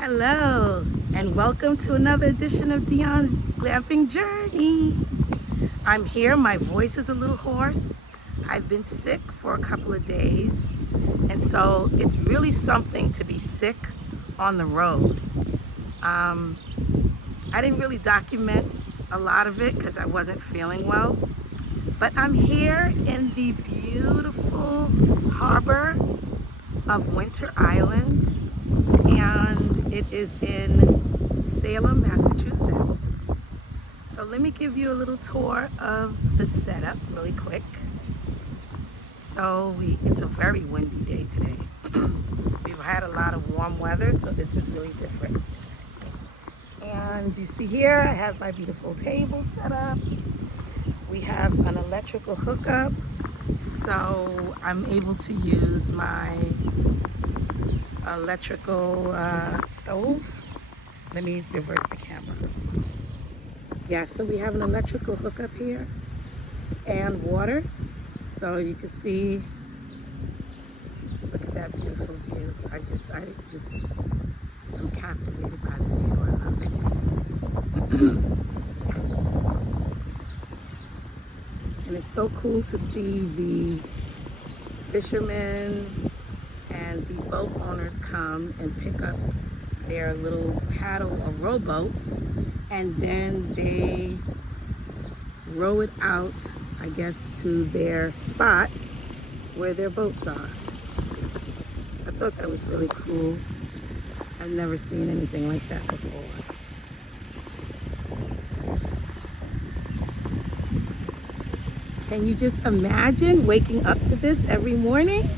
Hello, and welcome to another edition of Dion's Glamping Journey. I'm here, my voice is a little hoarse. I've been sick for a couple of days, and so it's really something to be sick on the road. I didn't really document a lot of it because I wasn't feeling well, but I'm here in the beautiful harbor of Winter Island, and it is in Salem, Massachusetts. So let me give you a little tour of the setup really quick. It's a very windy day today. We've had a lot of warm weather, so this is really different. And you see here, I have my beautiful table set up. We have an electrical hookup, so I'm able to use my electrical stove. Let me reverse the camera. Yeah, so we have an electrical hookup here and water. So you can see, look at that beautiful view. I'm captivated by the view. I love it. And it's so cool to see the fishermen and the boat owners come and pick up their little paddle or rowboats, and then they row it out, I guess, to their spot where their boats are. I thought that was really cool. I've never seen anything like that before. Can you just imagine waking up to this every morning?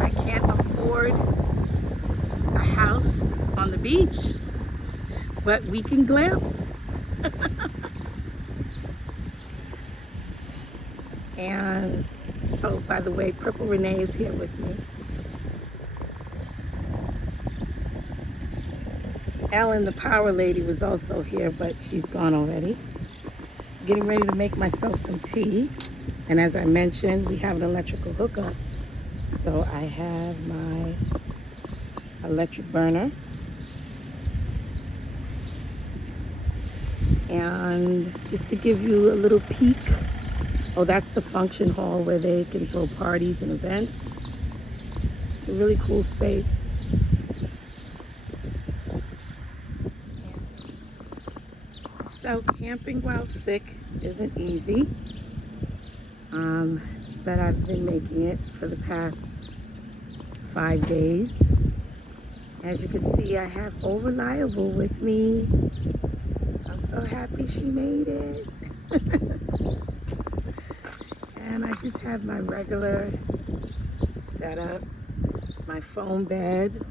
I can't afford a house on the beach, but we can glamp. And, oh, by the way, Purple Renee is here with me. Ellen, the power lady, was also here, but she's gone already. Getting ready to make myself some tea. And as I mentioned, we have an electrical hookup. So I have my electric burner. And just to give you a little peek, oh, that's the function hall where they can throw parties and events. It's a really cool space. So camping while sick isn't easy, but I've been making it for the past 5 days. As you can see, I have Old Reliable with me. I'm so happy she made it. And I just have my regular setup, my foam bed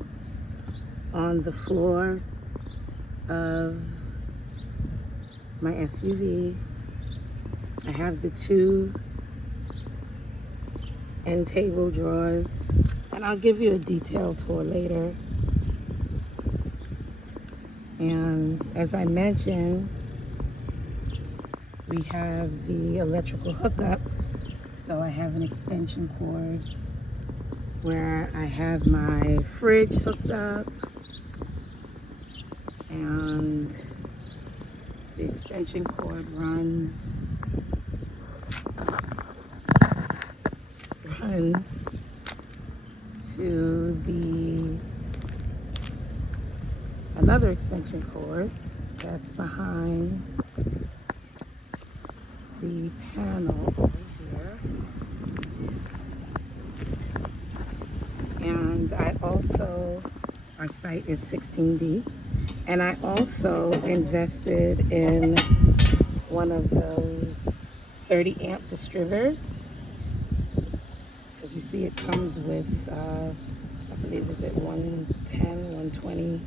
on the floor of my SUV. I have the 2 end table drawers, and I'll give you a detailed tour later. And as I mentioned, we have the electrical hookup. So I have an extension cord where I have my fridge hooked up, and the extension cord runs to another extension cord that's behind the panel over here. And I also, our site is 16D, and I also invested in one of those 30 amp distributors. As you see, it comes with, I believe is it 110, 120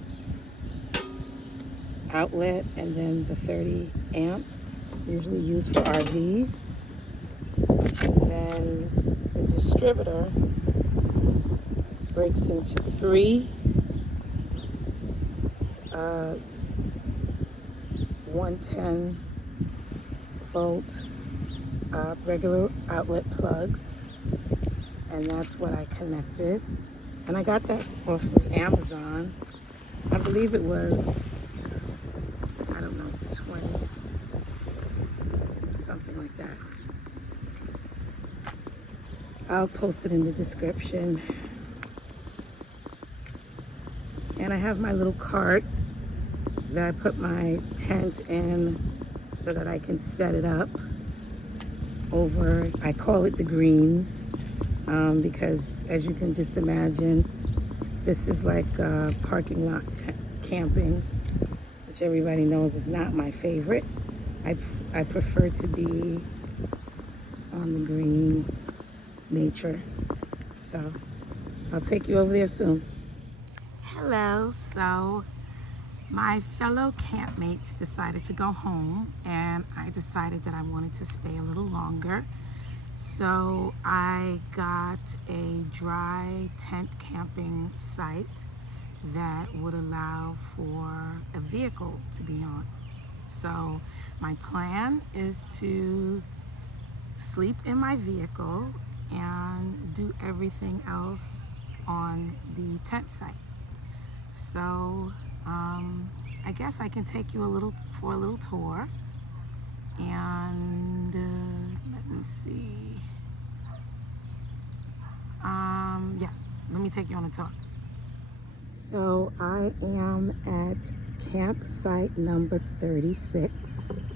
outlet, and then the 30 amp, usually used for RVs. And then the distributor breaks into 3 110 volt regular outlet plugs, and that's what I connected. And I got that off of Amazon. I believe it was, I don't know, 20, something like that. I'll post it in the description. And I have my little cart that I put my tent in so that I can set it up over, I call it the greens, because as you can just imagine, this is like parking lot camping, which everybody knows is not my favorite. I prefer to be on the green nature. So I'll take you over there soon. Hello. So my fellow campmates decided to go home, and I decided that I wanted to stay a little longer. So I got a dry tent camping site that would allow for a vehicle to be on. So my plan is to sleep in my vehicle and do everything else on the tent site. So I guess I can take you for a little tour, and let me see. Yeah, let me take you on a tour. So I am at campsite number 36,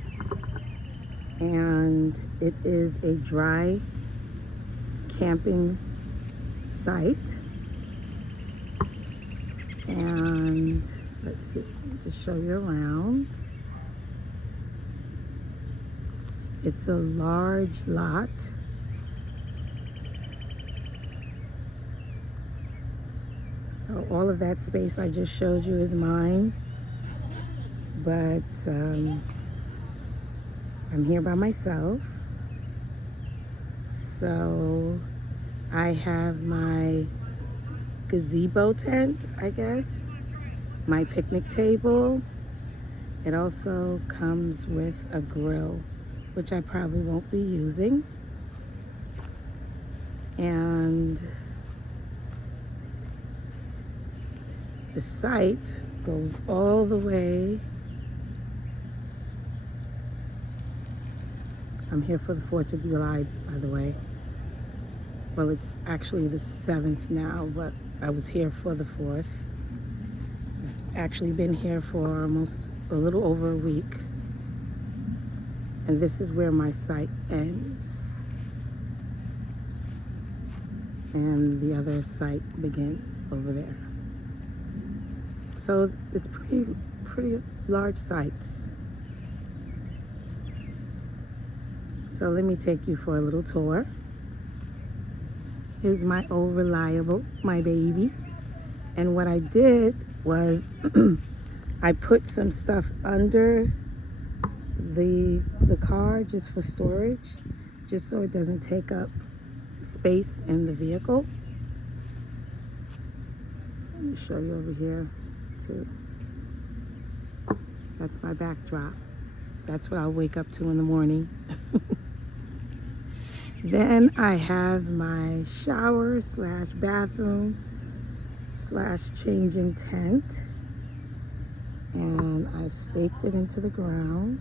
and it is a dry camping site. And let's see, just show you around. It's a large lot. So all of that space I just showed you is mine, but I'm here by myself. So I have my gazebo tent, I guess, my picnic table. It also comes with a grill, which I probably won't be using. And the site goes all the way. I'm here for the 4th of July, by the way. Well, it's actually the 7th now, but I was here for the 4th. I've actually been here for almost a little over a week. And this is where my site ends. And the other site begins over there. So it's pretty large sites. So let me take you for a little tour. Here's my old reliable, my baby. And what I did was I put some stuff under the car just for storage, just so it doesn't take up space in the vehicle. Let me show you over here too. That's my backdrop. That's what I'll wake up to in the morning. Then I have my shower / bathroom / changing tent, and I staked it into the ground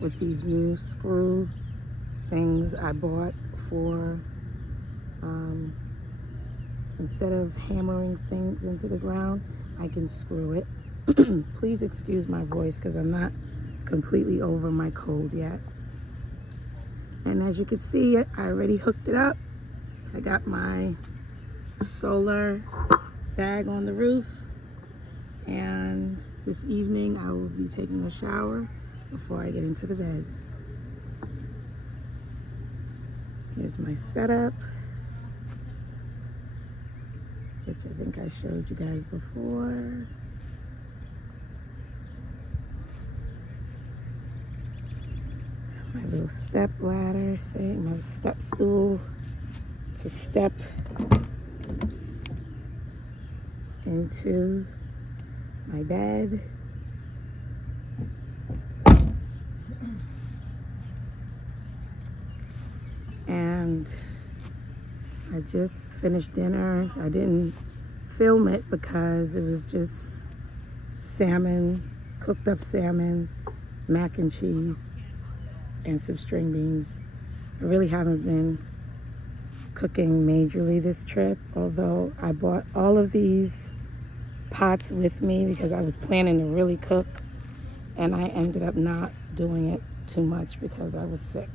with these new screw things I bought for instead of hammering things into the ground, I can screw it. Please excuse my voice because I'm not completely over my cold yet. And as you can see, I already hooked it up. I got my solar bag on the roof, and this evening I will be taking a shower before I get into the bed. Here's my setup, which I think I showed you guys before. My little step ladder thing, my step stool to step into my bed. And I just finished dinner. I didn't film it because it was just salmon, cooked up salmon, mac and cheese, and some string beans. I really haven't been cooking majorly this trip, although I bought all of these pots with me because I was planning to really cook, and I ended up not doing it too much because I was sick.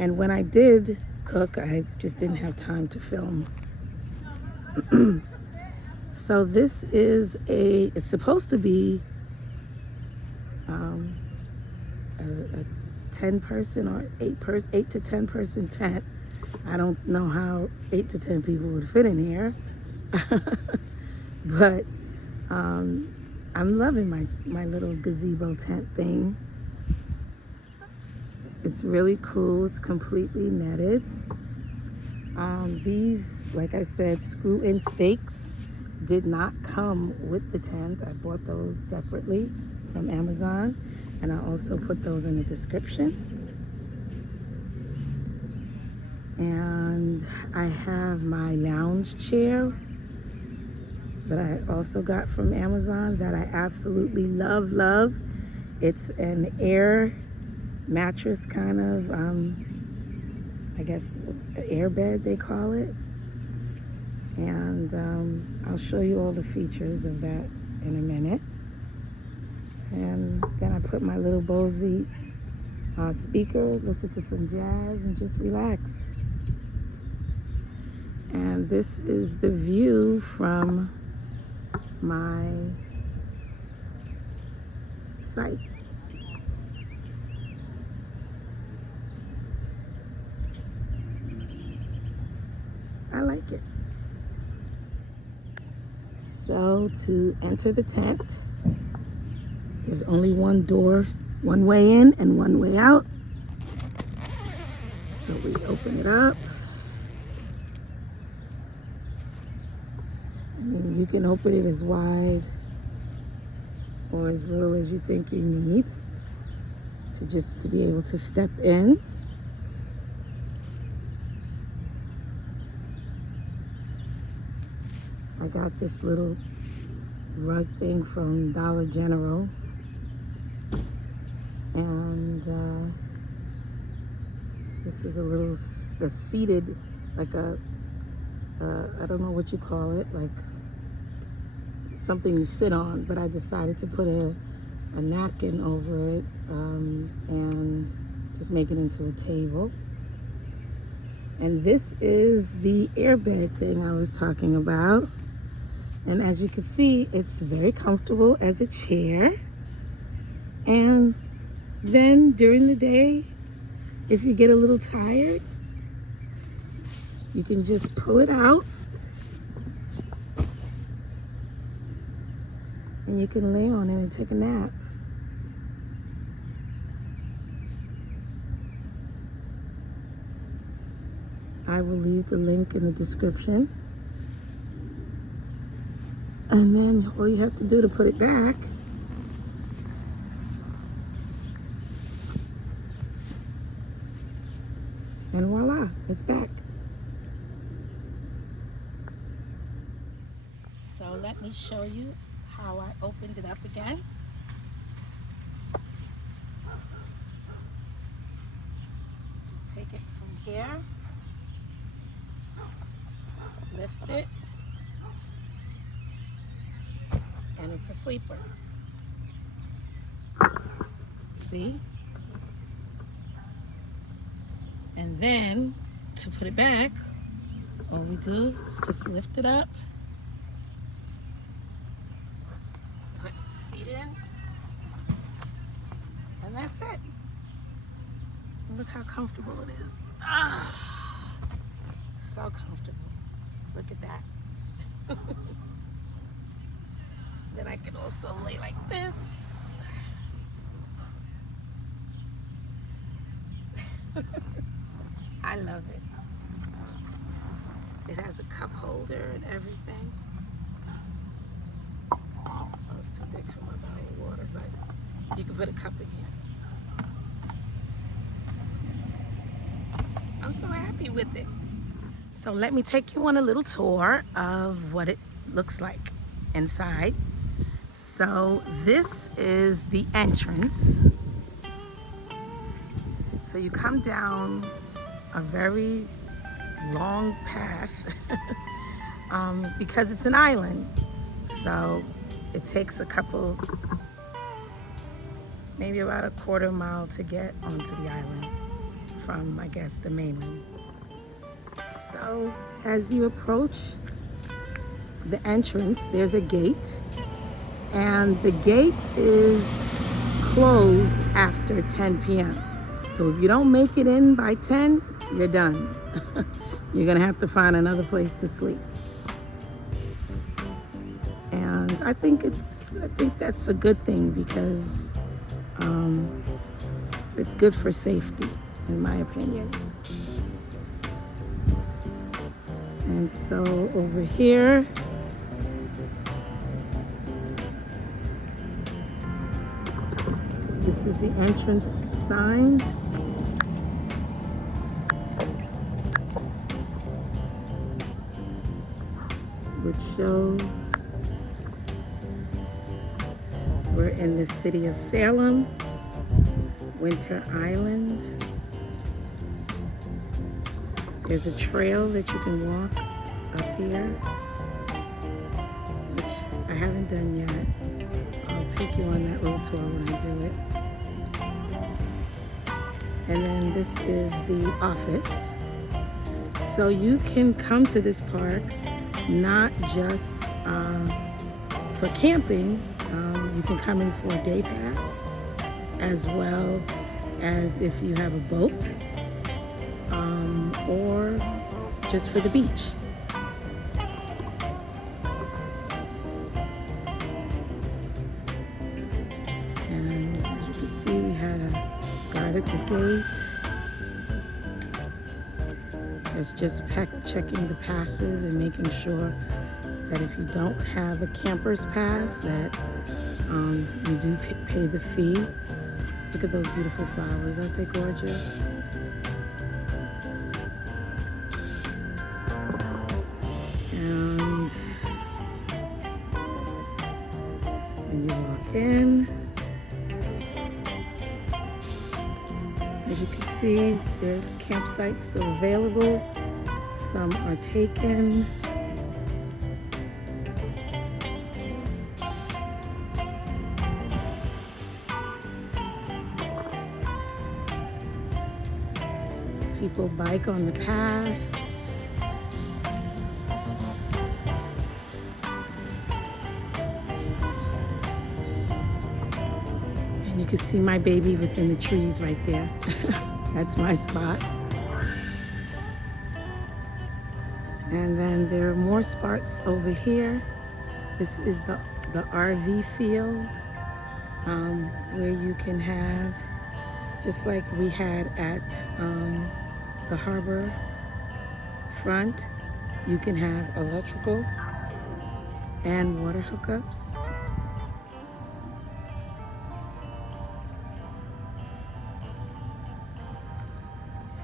And when I did cook, I just didn't have time to film. So this is it's supposed to be a 10-person or 8 to 10 person tent. I don't know how 8 to 10 people would fit in here. But I'm loving my little gazebo tent thing. It's really cool. It's completely netted. These, like I said, screw-in stakes did not come with the tent. I bought those separately from Amazon, and I also put those in the description. And I have my lounge chair that I also got from Amazon that I absolutely love. It's an air mattress kind of, I guess, air bed they call it. And I'll show you all the features of that in a minute. And then I put my little Bose speaker, listen to some jazz, and just relax. And this is the view from my site. I like it. So to enter the tent, there's only one door, one way in and one way out. So we open it up. And then you can open it as wide or as little as you think you need to be able to step in. I got this little rug thing from Dollar General, and this is a seated, like I don't know what you call it, like something you sit on, but I decided to put a napkin over it and just make it into a table. And this is the airbed thing I was talking about. And as you can see, it's very comfortable as a chair. And then during the day, if you get a little tired, you can just pull it out and you can lay on it and take a nap. I will leave the link in the description. And then all you have to do to put it back and voila, it's back. So let me show you how I opened it up again. Just take it from here, lift it, and it's a sleeper. See? And then to put it back, all we do is just lift it up, put the seat in, and that's it. And look how comfortable it is. Ah, so comfortable. Look at that. Then I can also lay like this. I love it. It has a cup holder and everything. Oh, it's too big for my bottle of water, but you can put a cup in here. I'm so happy with it. So let me take you on a little tour of what it looks like inside. So this is the entrance. So you come down a very long path because it's an island. So it takes a couple, maybe about a quarter mile to get onto the island from, I guess, the mainland. So as you approach the entrance, there's a gate, and the gate is closed after 10 p.m. So if you don't make it in by 10, you're done. You're gonna have to find another place to sleep. And I think that's a good thing because it's good for safety, in my opinion. And so over here, this is the entrance sign. Which shows we're in the city of Salem, Winter Island. There's a trail that you can walk up here, which I haven't done yet. I'll take you on that little tour when I do it. And then this is the office. So you can come to this park not just for camping. You can come in for a day pass, as well as if you have a boat, or just for the beach. And as you can see, we had a guard at the gate that's just checking the passes and making sure that if you don't have a camper's pass, that you do pay the fee. Look at those beautiful flowers, aren't they gorgeous? And when you walk in, as you can see, there are campsites still available. Some are taken. People bike on the path. And you can see my baby within the trees right there. That's my spot. And then there are more spots over here. This is the RV field, where you can have, just like we had at the harbor front, you can have electrical and water hookups.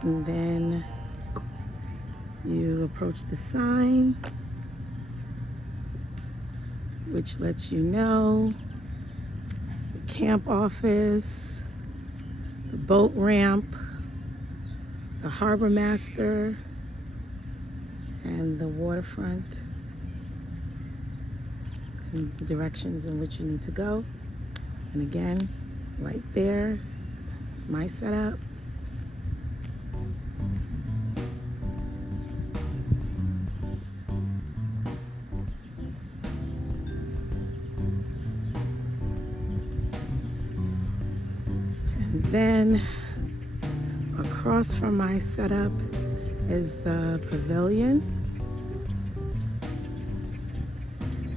And then you approach the sign, which lets you know the camp office, the boat ramp, the harbor master, and the waterfront, and the directions in which you need to go. And again, right there is my setup. And then across from my setup is the Pavilion,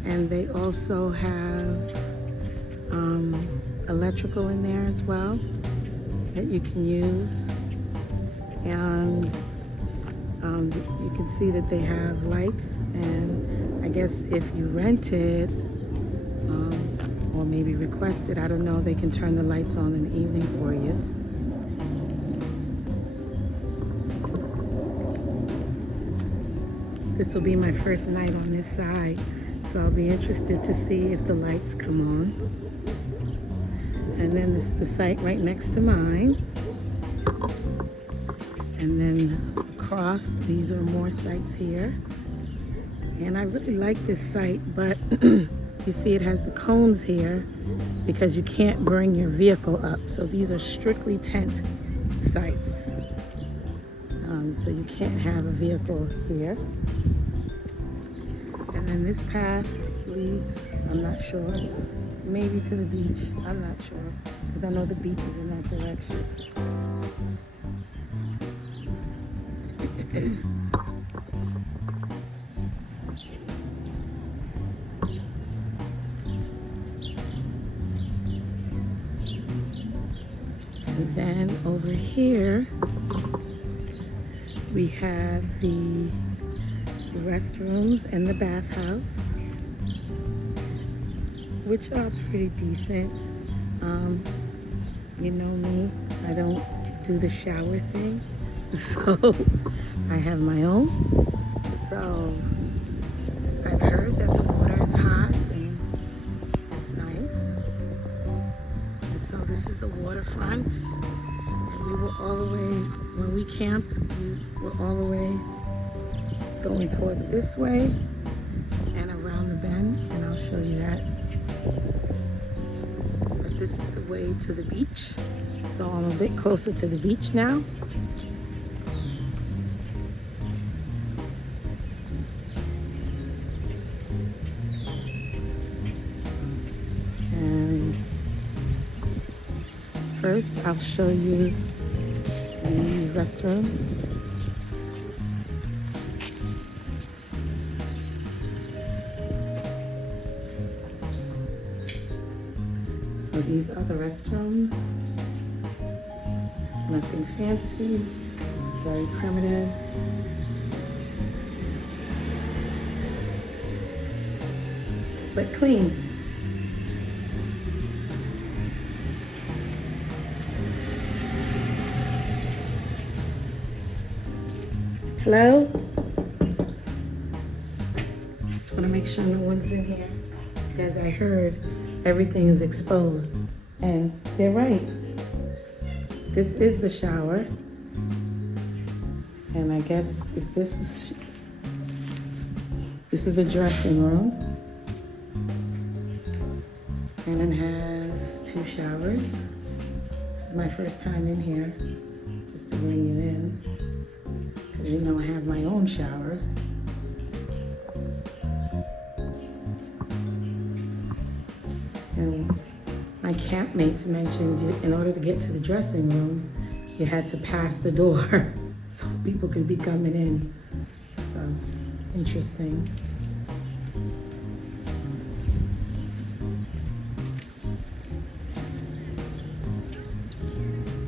and they also have electrical in there as well that you can use. And you can see that they have lights, and I guess if you rent it or maybe request it, I don't know, they can turn the lights on in the evening for you. This will be my first night on this side, so I'll be interested to see if the lights come on. And then this is the site right next to mine. And then across, these are more sites here. And I really like this site, but you see it has the cones here because you can't bring your vehicle up. So these are strictly tent sites. So you can't have a vehicle here. And then this path leads, I'm not sure, maybe to the beach. I'm not sure, because I know the beach is in that direction. And then over here, we have the restrooms and the bathhouse, which are pretty decent. You know me, I don't do the shower thing, so I have my own. So I've heard that the water is hot and it's nice. And so this is the waterfront. And we were all the way, when we camped, we were all the way going towards this way and around the bend, and I'll show you that. But this is the way to the beach. So I'm a bit closer to the beach now. And first I'll show you the restroom. So these are the restrooms. Nothing fancy, very primitive. But clean. Hello? Just want to make sure no one's in here, because I heard everything is exposed, and they're right. This is the shower, and I guess this is a dressing room, and it has 2 showers. This is my first time in here, just to bring you in, because you know I have my own shower. And my campmates mentioned in order to get to the dressing room, you had to pass the door so people could be coming in. So, interesting.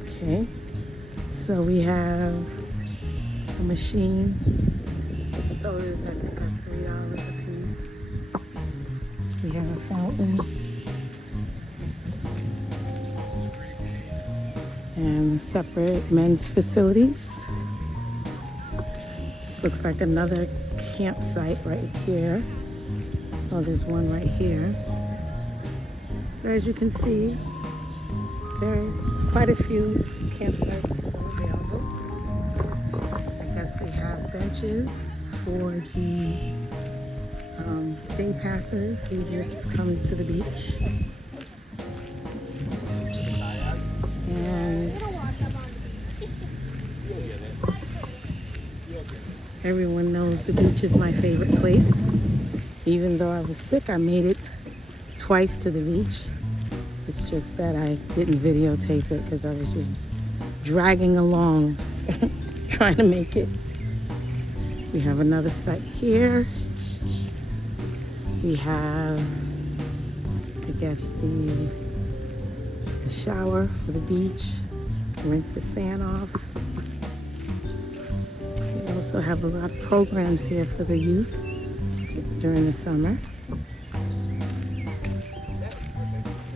Okay, so we have a machine. Sodas, I think, are $3 a piece. We have a fountain. And separate men's facilities. This looks like another campsite right here. Oh, there's one right here. So as you can see, there are quite a few campsites still available. I guess they have benches for the day passers who just come to the beach. Everyone knows the beach is my favorite place. Even though I was sick, I made it twice to the beach. It's just that I didn't videotape it because I was just dragging along trying to make it. We have another site here. We have, I guess, the shower for the beach. Rinse the sand off. We also have a lot of programs here for the youth during the summer.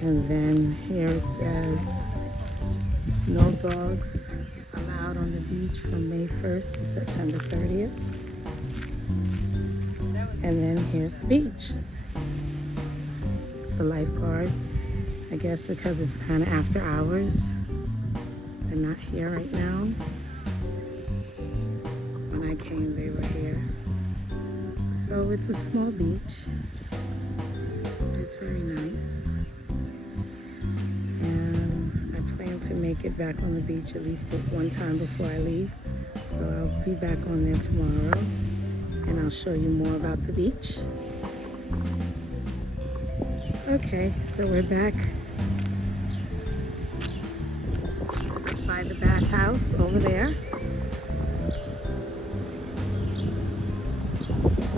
And then here it says, no dogs allowed on the beach from May 1st to September 30th. And then here's the beach. It's the lifeguard. I guess because it's kind of after hours. They're not here right now. When I came, they were here. So it's a small beach. It's very nice. And I plan to make it back on the beach at least one time before I leave. So I'll be back on there tomorrow. And I'll show you more about the beach. Okay, so we're back by the bathhouse over there.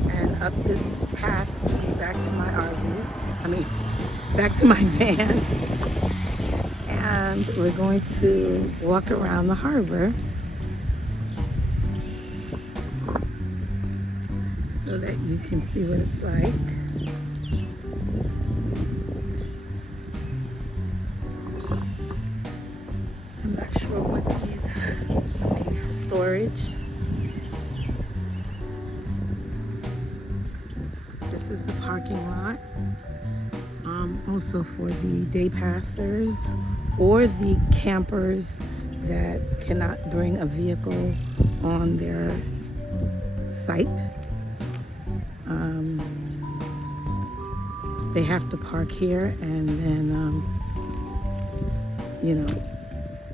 And up this path back to my RV. Back to my van. And we're going to walk around the harbor so that you can see what it's like. I'm not sure what these, maybe for storage. This is the parking lot. Also for the day passers or the campers that cannot bring a vehicle on their site. They have to park here and then,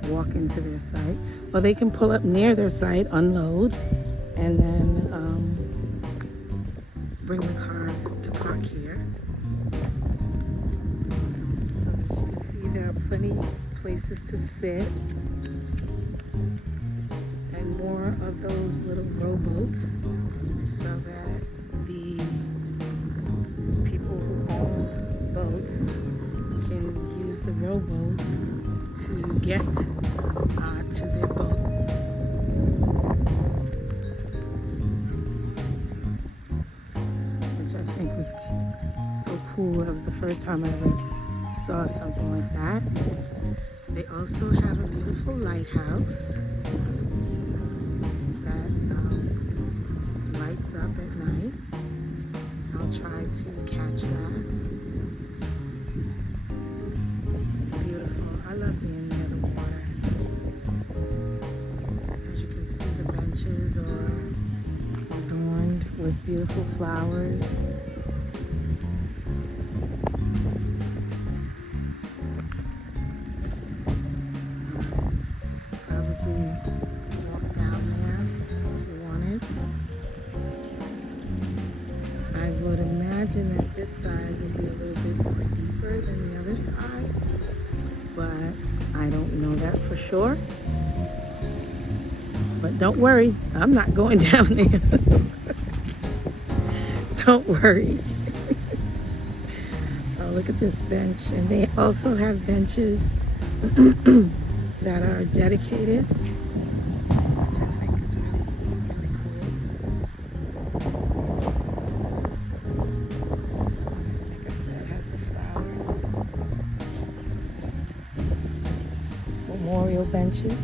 walk into their site. Or they can pull up near their site, unload, and then bring the car to park here. So as you can see, there are plenty of places to sit. And more of those little rowboats so that the people who own boats can use the rowboat to get to their boat. Which I think was so cool. That was the first time I ever saw something like that. They also have a beautiful lighthouse that lights up at night. I'll try to catch that. It's beautiful. I love being near the water. As you can see, the benches are adorned with beautiful flowers. Probably walk down there if you wanted. I would imagine that this side would be a little bit more deeper than the other side, but I don't know that for sure. But don't worry, I'm not going down there. Don't worry. Oh, look at this bench. And they also have benches that are dedicated, which I think is really, really cool. This one, like I said, has the flowers. Memorial benches.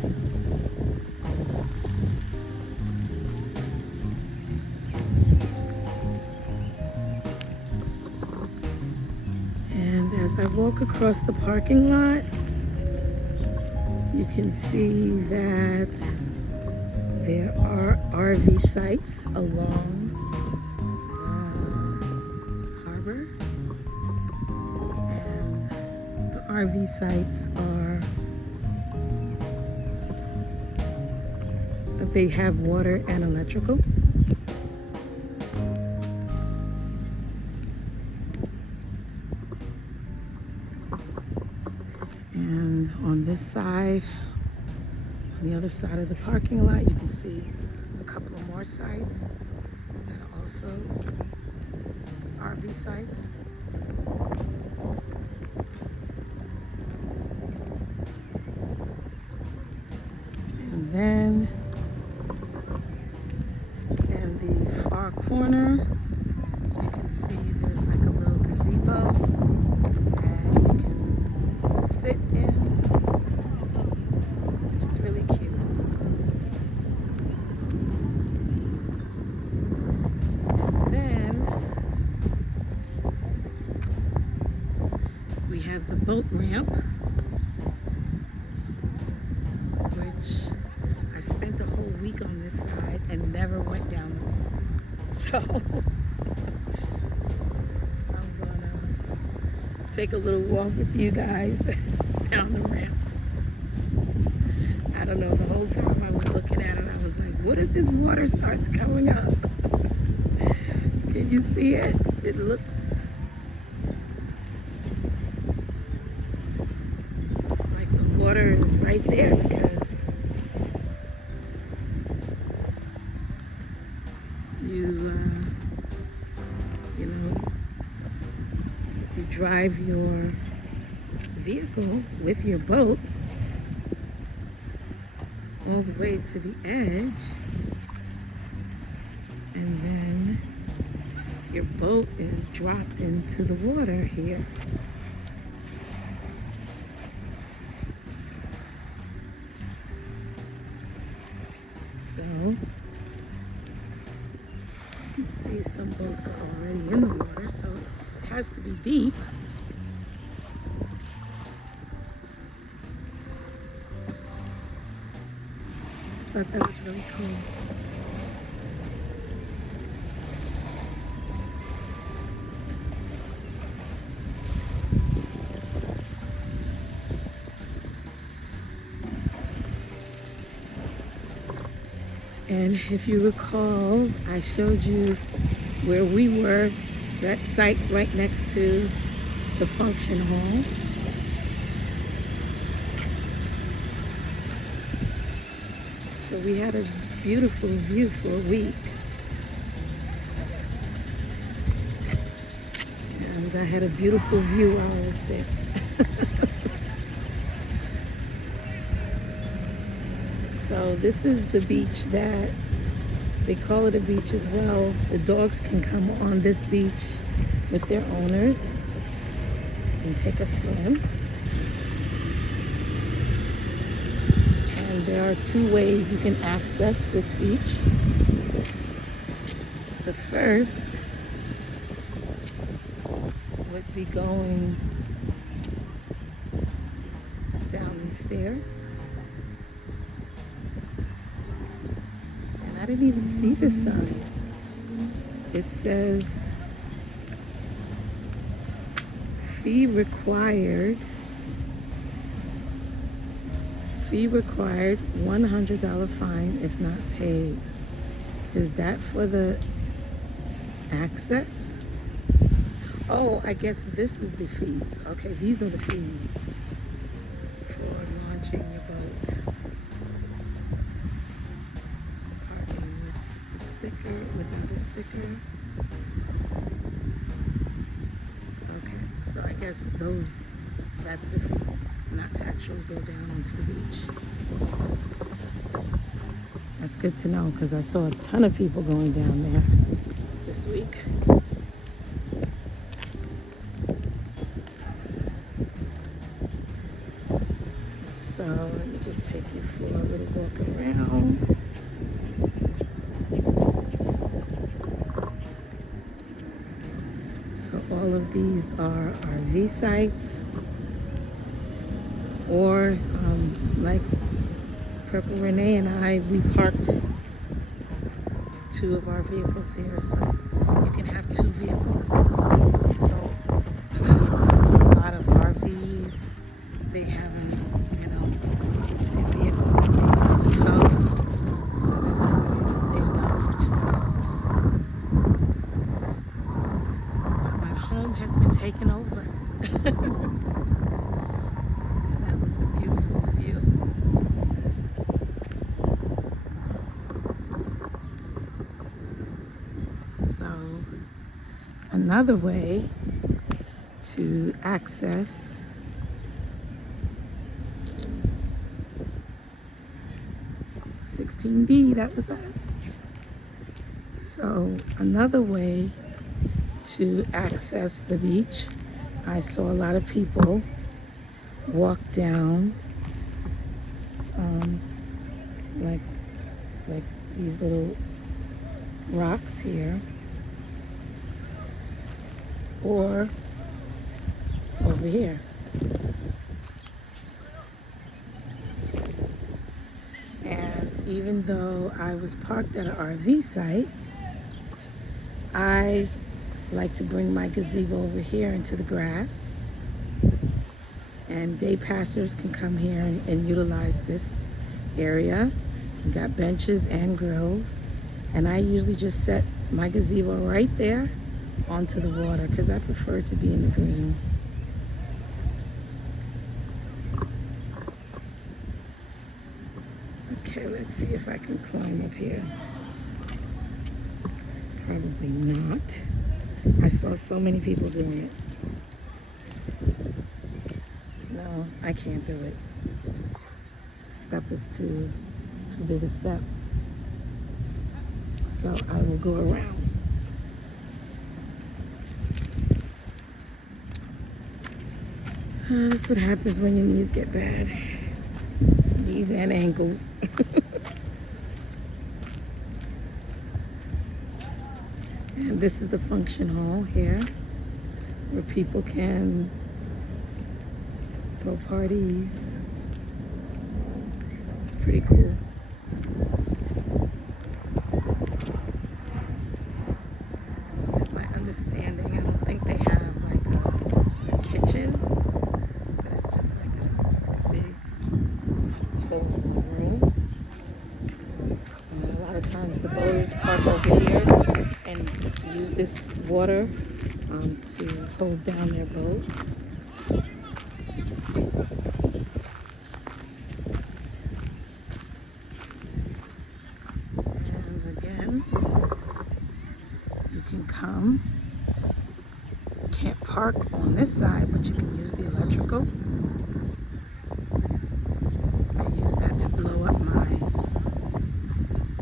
And as I walk across the parking lot, you can see that there are RV sites along the harbor. And the RV sites are, they have water and electrical. And on this side, on the other side of the parking lot, you can see a couple of more sites that are also RV sites. And then in the far corner, you can see there's like a little gazebo and you can sit in, which is really cute. And then have the boat ramp, which I spent a whole week on this side and never went down the ramp. So I'm gonna take a little walk with you guys down the ramp. I don't know, the whole time I was looking at it, I was like, what if this water starts coming up? Can you see it? It looks like the water is right there because you drive your vehicle with your boat all the way to the edge, and then your boat is dropped into the water here. So you can see some boats are already in the water, so it has to be deep. I thought that was really cool. And if you recall, I showed you where we were, that site right next to the function hall. So we had a beautiful view for a week. And I had a beautiful view while I was there. So this is the beach that they call it a beach as well. The dogs can come on this beach with their owners and take a swim. And there are two ways you can access this beach. The first would be going down these stairs. I didn't even see the sign. It says fee required, $100 fine if not paid. Is that for the access? Oh, I guess this is the fees. Okay, these are the fees for launching your boat. Without a sticker. Okay, so I guess that's the fee, not to actually go down into the beach. That's good to know because I saw a ton of people going down there this week. So let me just take you for a little walk around. So all of these are RV sites, or like Purple Renee and I, we parked two of our vehicles here, so you can have two vehicles. So a lot of RVs, they have a vehicle they used to tow, so that's why they allow for two vehicles. Home has been taken over. And that was the beautiful view. So another way to access $16D, that was us. So another way to access the beach, I saw a lot of people walk down like these little rocks here, or over here. And even though I was parked at an RV site, I like to bring my gazebo over here into the grass. And day passers can come here and utilize this area. We got benches and grills. And I usually just set my gazebo right there onto the water because I prefer to be in the green. Okay, let's see if I can climb up here. Probably not. I saw so many people doing it. No, I can't do it. Step is too big a step. So I will go around. That's what happens when your knees get bad. Knees and ankles. And this is the function hall here, where people can throw parties. It's pretty cool. To my understanding, I don't think they have like a kitchen, but it's just like a big whole room. And a lot of times the boaters park over here and use this water to hose down their boat. And again, you can come. You can't park on this side, but you can use the electrical. I use that to blow up my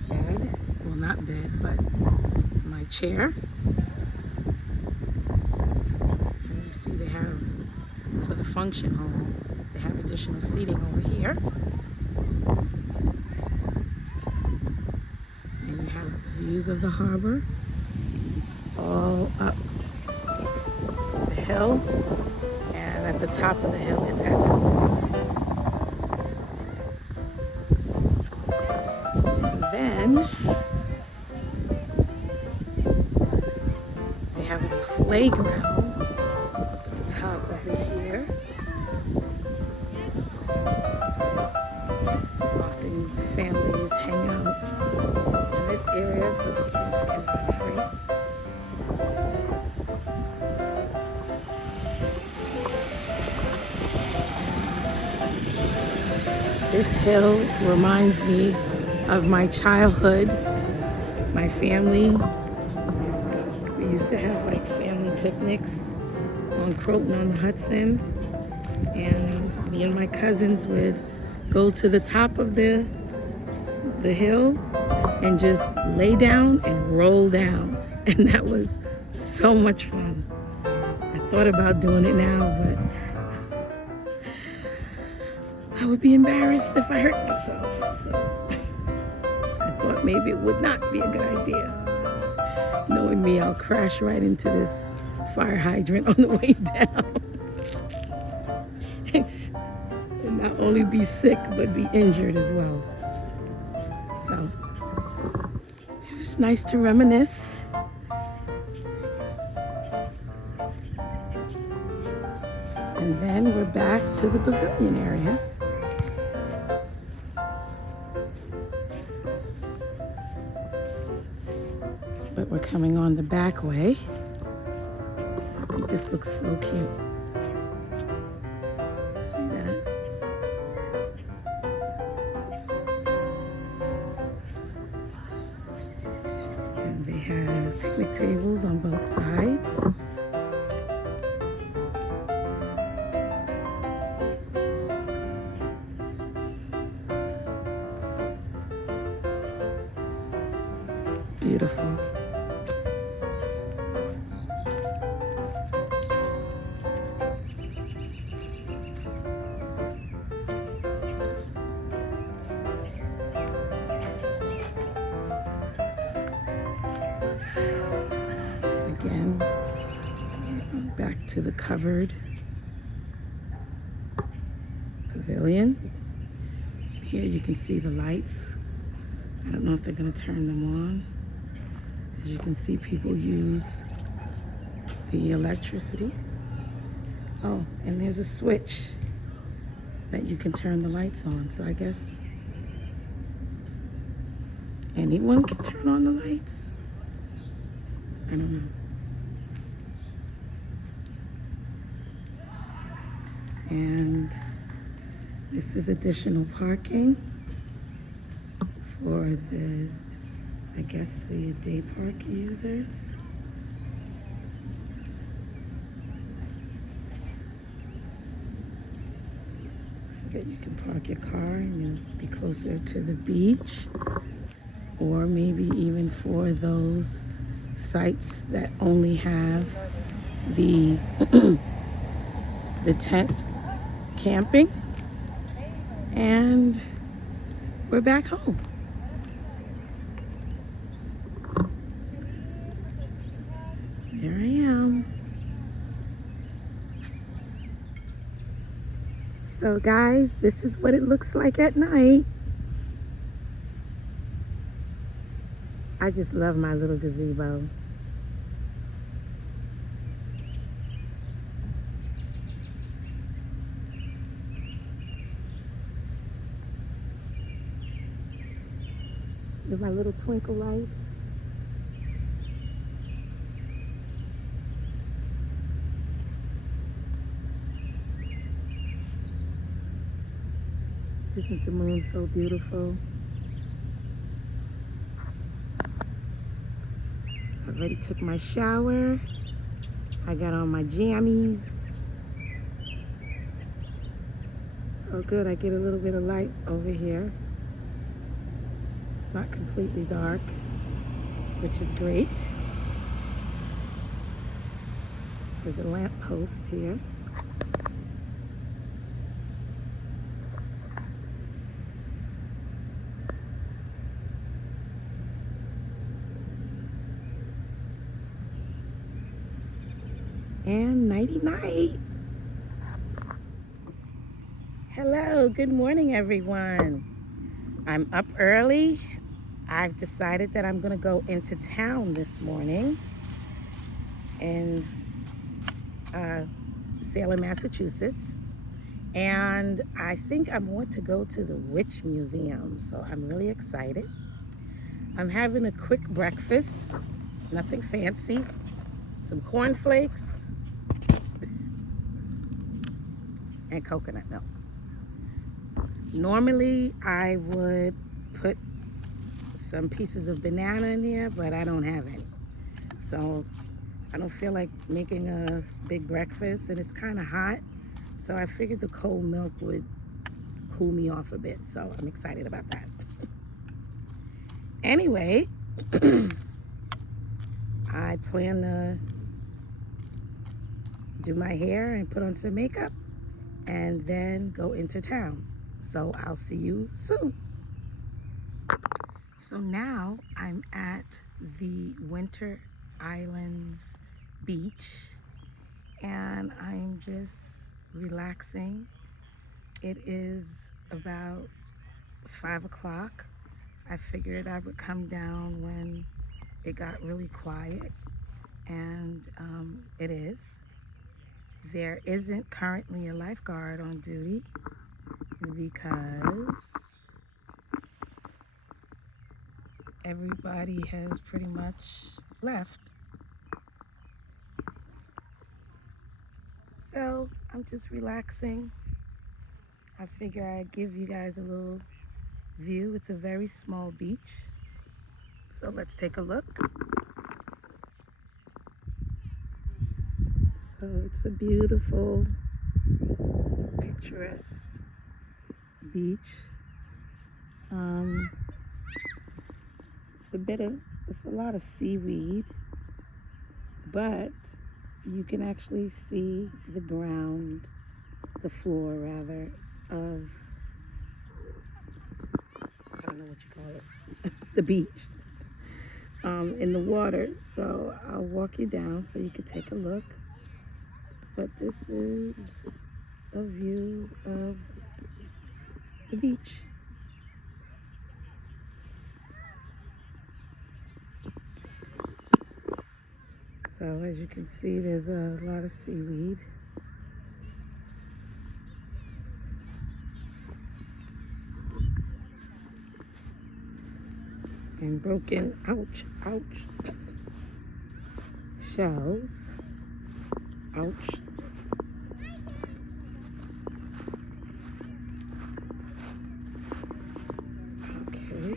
bed. Well, not bed, but my chair. And you see they have, for the function hall, they have additional seating over here. And you have views of the harbor all up the hill. And at the top of the hill is absolutely beautiful. And then they have a playground at the top over here. Often families hang out in this area so the kids can run free. This hill reminds me of my childhood, my family. We used to have like family picnics on Croton-on-the-Hudson, and me and my cousins would go to the top of the hill and just lay down and roll down, and that was so much fun. I thought about doing it now, but I would be embarrassed if I hurt myself, so I thought maybe it would not be a good idea. Knowing me, I'll crash right into this fire hydrant on the way down. And not only be sick, but be injured as well. So, it was nice to reminisce. And then we're back to the pavilion area. But we're coming on the back way. I think this looks so cute. See that? And they have picnic tables on both sides. It's beautiful. Again, back to the covered Pavilion. Here you can see the lights. I don't know if they're gonna turn them on. As you can see, people use the electricity. Oh, and there's a switch that you can turn the lights on. So I guess anyone can turn on the lights. I don't know. And this is additional parking for the, I guess, the day park users. So that you can park your car and you'll be closer to the beach. Or maybe even for those sites that only have the the tent camping. And we're back home. Here I am. So guys, this is what it looks like at night. I just love my little gazebo. With my little twinkle lights. Isn't the moon so beautiful? I already took my shower. I got on my jammies. Oh good, I get a little bit of light over here. It's not completely dark, which is great. There's a lamp post here. And nighty night. Hello, good morning everyone. I'm up early. I've decided that I'm gonna go into town this morning in Salem, Massachusetts. And I think I want to go to the Witch Museum, so I'm really excited. I'm having a quick breakfast, nothing fancy, some cornflakes, and coconut milk. Normally I would put some pieces of banana in here, but I don't have any. So I don't feel like making a big breakfast, and it's kind of hot. So I figured the cold milk would cool me off a bit. So I'm excited about that. Anyway, I plan to do my hair and put on some makeup and then go into town. So I'll see you soon. So now I'm at the Winter Island Beach and I'm just relaxing. It is about 5 o'clock. I figured I would come down when it got really quiet, and it is. There isn't currently a lifeguard on duty because everybody has pretty much left. So I'm just relaxing. I figure I'd give you guys a little view. It's a very small beach. So let's take a look. So it's a beautiful, picturesque beach. It's a lot of seaweed, but you can actually see the ground, the floor rather, of, I don't know what you call it, the beach, in the water. So I'll walk you down so you can take a look. But this is a view of the beach. So as you can see, there's a lot of seaweed. And broken, ouch, shells. Ouch. Okay.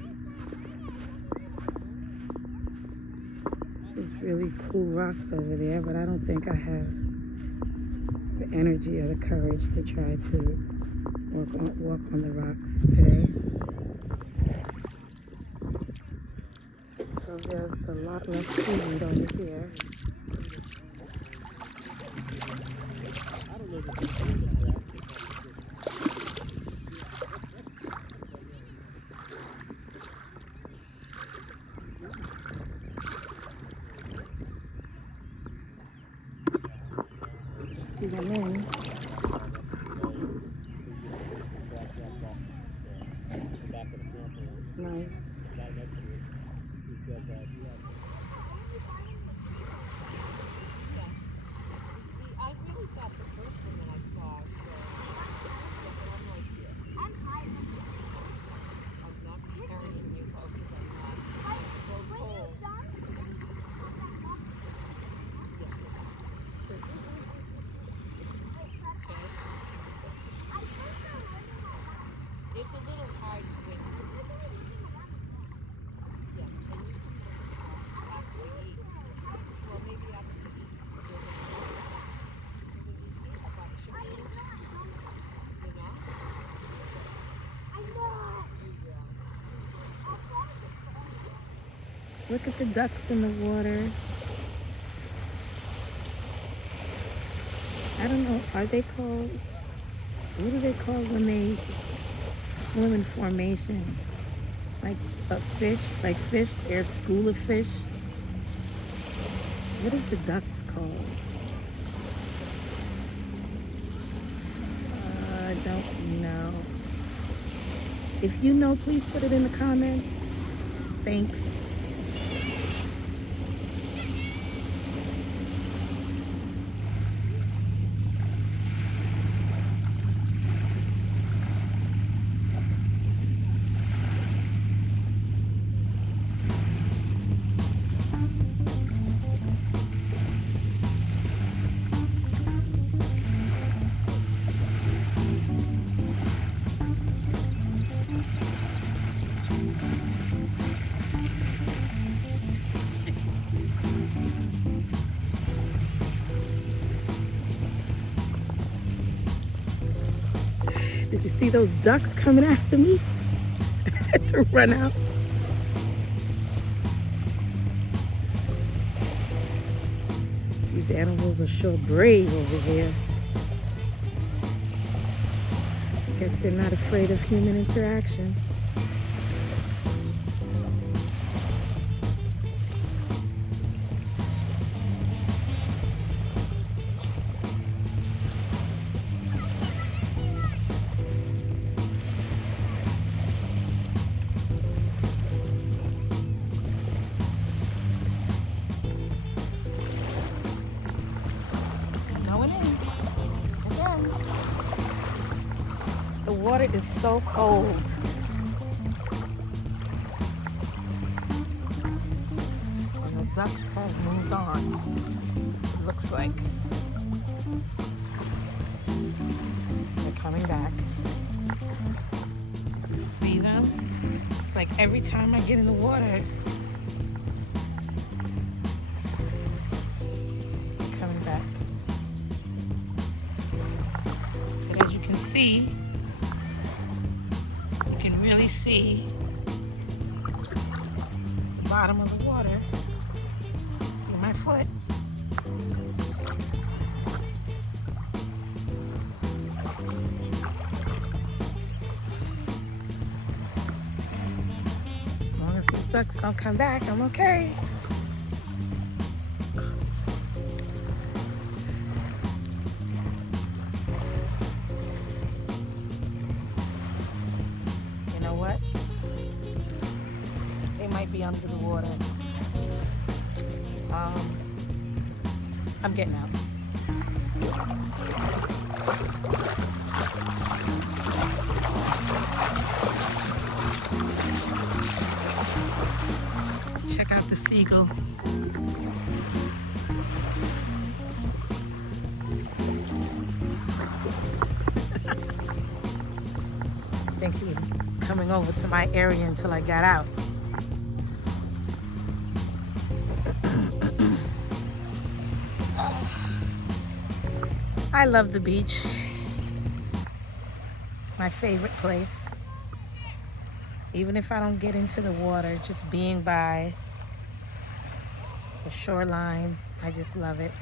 There's really cool rocks over there, but I don't think I have the energy or the courage to try to walk on the rocks today. So there's a lot less seaweed over here. See them in. Nice. I really thought the first one that I saw, I'm not comparing you folks, I'm not so cold. It's a little hard to win. Yes, and you can after we eat. Well, maybe after we eat. About chicken. You know? Look at the ducks in the water. I don't know, are they called, what do they call when they swim in formation? Like a fish, there's a school of fish. What is the ducks called? I don't know. If you know, please put it in the comments. Thanks. Did you see those ducks coming after me? I had to run out. These animals are sure brave over here. I guess they're not afraid of human interaction. The water is so cold. And the ducks have moved on. It looks like they're coming back. See them? It's like every time I get in the water, they're coming back. But as you can see, really see the bottom of the water. See my foot. As long as these ducks don't come back, I'm okay. be under the water. I'm getting out. Check out the seagull. I think he was coming over to my area until I got out. I love the beach. My favorite place. Even if I don't get into the water, just being by the shoreline, I just love it.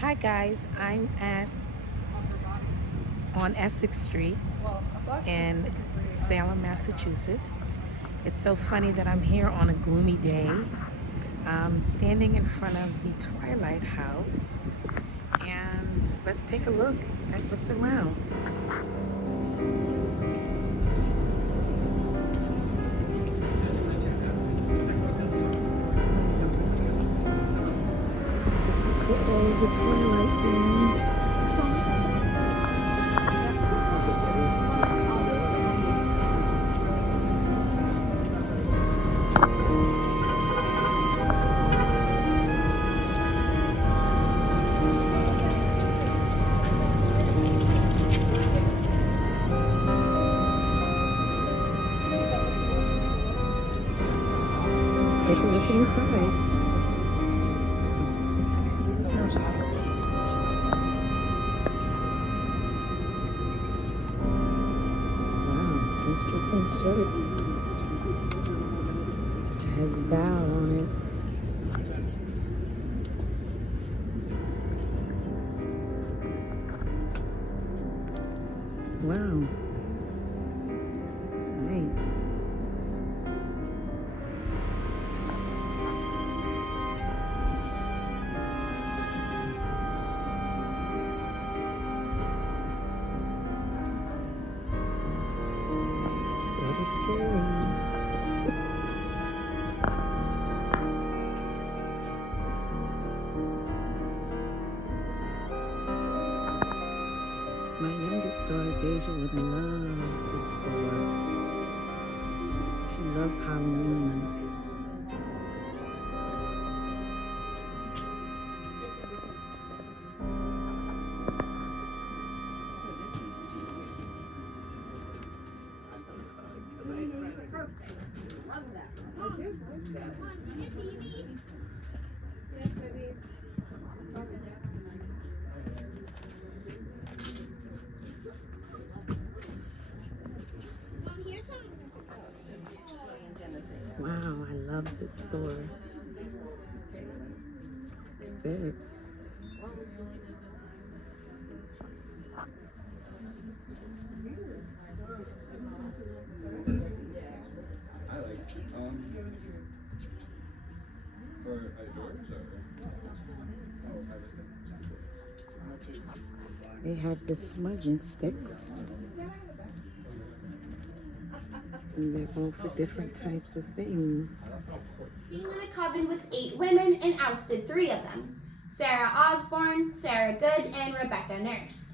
Hi guys, I'm on Essex Street in Salem, Massachusetts. It's so funny that I'm here on a gloomy day. I'm standing in front of the Twilight House, and let's take a look at what's around. This is for all the Twilight fans. Take a look inside. Wow, interesting shirt. It has bow on it. Wow. Nice. Scary. My youngest daughter Deja would love this store. She loves Halloween. Wow, I love this store. This. I like for outdoors or They have the smudging sticks. And they're all for different types of things. Being in a coven with 8 women and ousted 3 of them, Sarah Osborne, Sarah Good, and Rebecca Nurse.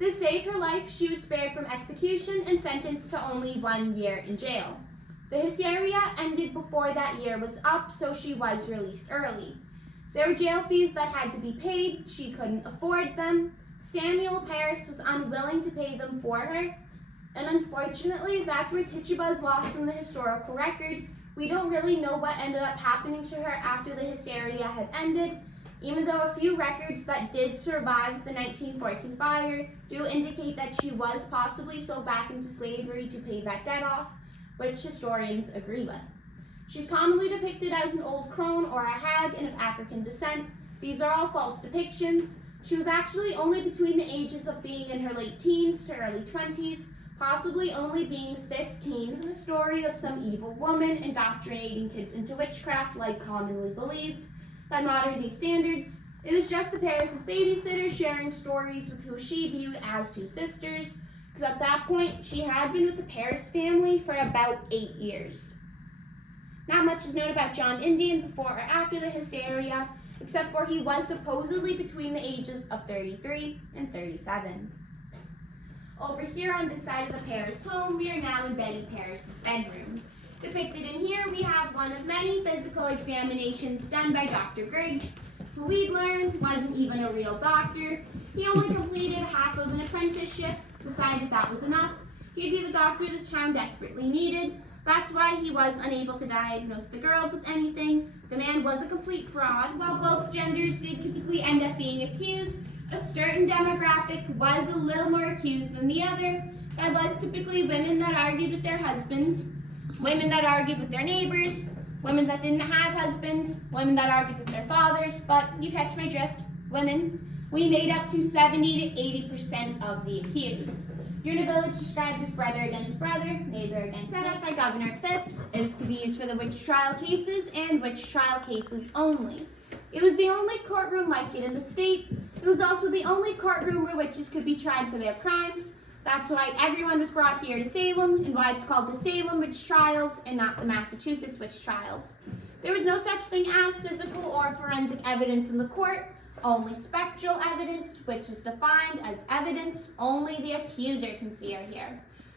This saved her life. She was spared from execution and sentenced to only 1 year in jail. The hysteria ended before that year was up, so she was released early. There were jail fees that had to be paid. She couldn't afford them. Samuel Paris was unwilling to pay them for her. And unfortunately, that's where Tituba is lost in the historical record. We don't really know what ended up happening to her after the hysteria had ended, even though a few records that did survive the 1914 fire do indicate that she was possibly sold back into slavery to pay that debt off, which historians agree with. She's commonly depicted as an old crone or a hag and of African descent. These are all false depictions. She was actually only between the ages of being in her late teens to early 20s, possibly only being 15, the story of some evil woman indoctrinating kids into witchcraft like commonly believed. By modern day standards, it was just the Paris' babysitter sharing stories with who she viewed as 2 sisters. because at that point she had been with the Paris family for about 8 years. Not much is known about John Indian before or after the hysteria, except for he was supposedly between the ages of 33 and 37. Over here on this side of the Paris home, we are now in Betty Paris's bedroom. Depicted in here, we have one of many physical examinations done by Dr. Griggs, who we'd learned wasn't even a real doctor. He only completed half of an apprenticeship, decided that was enough. He'd be the doctor this town desperately needed. That's why he was unable to diagnose the girls with anything. The man was a complete fraud. While both genders did typically end up being accused, a certain demographic was a little more accused than the other. That was typically women that argued with their husbands, women that argued with their neighbors, women that didn't have husbands, women that argued with their fathers, but you catch my drift, women. We made up to 70 to 80% of the accused. You're in a village described as brother against brother, neighbor against set up by Governor Phipps. It is to be used for the witch trial cases and witch trial cases only. It was the only courtroom like it in the state. It was also the only courtroom where witches could be tried for their crimes. That's why everyone was brought here to Salem, and why it's called the Salem Witch Trials and not the Massachusetts Witch Trials. There was no such thing as physical or forensic evidence in the court, only spectral evidence, which is defined as evidence only the accuser can see or hear.